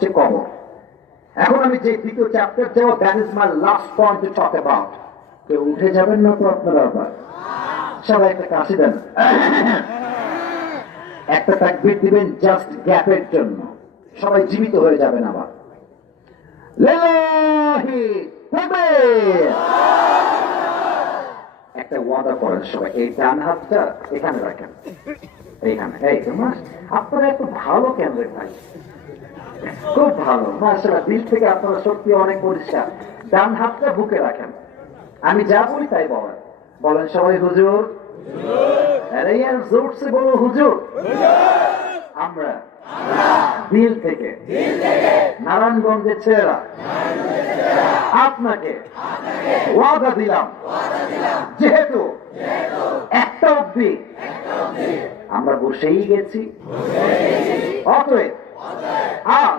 হচ্ছে কবর। এখন আমি যে দ্বিতীয় চ্যাপ্টার যাব, that is my last point to talk about. কেউ উঠে যাবেন না তো আপনারা? আবার সবাই একটা কাশি দেন, একটা তাকবীর দিবেন জাস্ট গ্যাপের জন্য, সবাই জীবিত হয়ে যাবেন আবার। লিল্লাহি তাকবীর। একটা ওয়াদা করেন সবাই, এই ডান হাতটা এখানে রাখেন, এইখানে। এই তোমার আপনারা একটু ভালো কেন রে ভাই, খুব ভালো মাশাআল্লাহ, দিল থেকে আপনারা সত্যি অনেক পরিষ্কার। ডান হাতটা বুকে রাখেন, আমি যা বলি তাই বলেন। বলেন সবাই হুজুর। আরে ইয়ার জোরসে বলো হুজুর। আমরা দিল থেকে নারায়ণগঞ্জের ছেলেরা আপনাকে ওয়াদা দিলাম, যেহেতু একটা অবধি আমরা বসেই গেছি, অতএব আজ